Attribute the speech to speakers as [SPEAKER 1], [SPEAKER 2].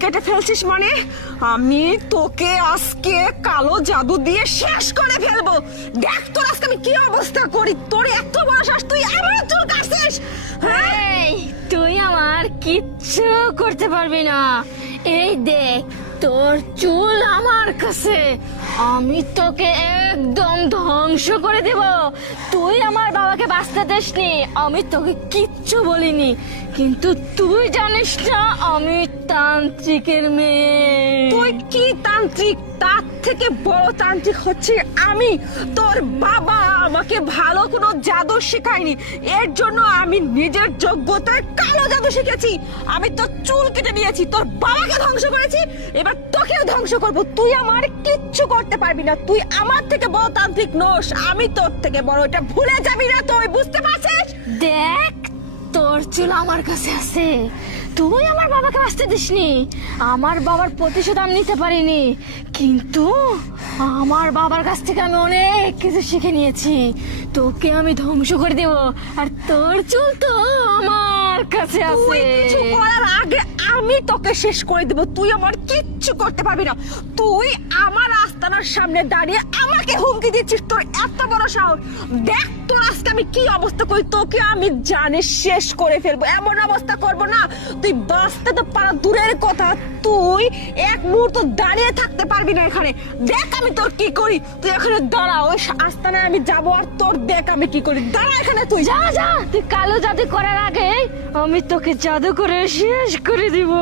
[SPEAKER 1] কেটে ফেলছিস মানে? আমি তোকে আজকে কালো জাদু দিয়ে শেষ করে ফেলব। দেখ তোর আজকে আমি কি অবস্থা করি। তোর এত বয়স আস তুই আমার চুল কাটছিস? হ্যাঁ?
[SPEAKER 2] তুই আমার কিচ্ছু করতে পারবি না। এই দেখ, তোর চুল আমার কাছে। আমি তোকে একদম ধ্বংস করে দেব। তুই আমার বাবাকে বাঁচতে দিসনি, আমি তোকে কিচ্ছু বলিনি। কিন্তু তুই জানিস না, আমি তান্ত্রিকের মেয়ে।
[SPEAKER 1] তুই কি তান্ত্রিক? তার থেকে বড় তান্ত্রিক হচ্ছে আমি। তোর বাবা আমাকে ভালো কোনো জাদু শেখায়নি। এর জন্য আমি নিজের যোগ্যতায় কালো জাদু শিখেছি। আমি তোর চুল কেটে নিয়েছি, তোর বাবাকে ধ্বংস করেছি। এবার তোকেও ধ্বংস করব। তুই আমার কিচ্ছু করতে পারবি না। তুই আমার থেকে বড় তান্ত্রিক নোস আমি তোর থেকে বড়। এটা ভুলে যাবি না তুই, বুঝতে পারছিস?
[SPEAKER 2] দেখ তোর চুল আমার কাছে আছে। তুই আমার বাবাকে বাঁচতে দিসনি। আমার বাবার প্রতিশোধ আমি নিতে পারিনি। কিন্তু আমার বাবার কাছ থেকে আমি অনেক কিছু শিখে নিয়েছি। তোকে আমি ধ্বংস করে দেব। আর তোর চুল তো আমার কাছে আছে।
[SPEAKER 1] তুই কিছু করার আগে আমি তোকে শেষ করে দেব। তুই আমার কিচ্ছু করতে পারবি না। তুই আমার আস্তানার সামনে দাঁড়িয়ে আমাকে হুমকি দিচ্ছিস। তোর এত বড় সাহস। দেখ তোর আজকে আমি কি অবস্থা করি। তোকে আমি জানি শেষ করে ফেলব। এমন অবস্থা করব না তুই বাঁচতে তো পারা দূরের কথা। তুই এক মুহূর্ত দাঁড়িয়ে থাকতে পারবি না এখানে। দেখ আমি তোর কি করি। তুই এখানে দাঁড়া, ওই আস্তানায় আমি যাব আর তোর দেখ আমি কি করি। দাঁড়া এখানে তুই।
[SPEAKER 2] যা যা। তুই কালো জাদু করার আগে আমি তোকে জাদু করে শেষ করে দিব।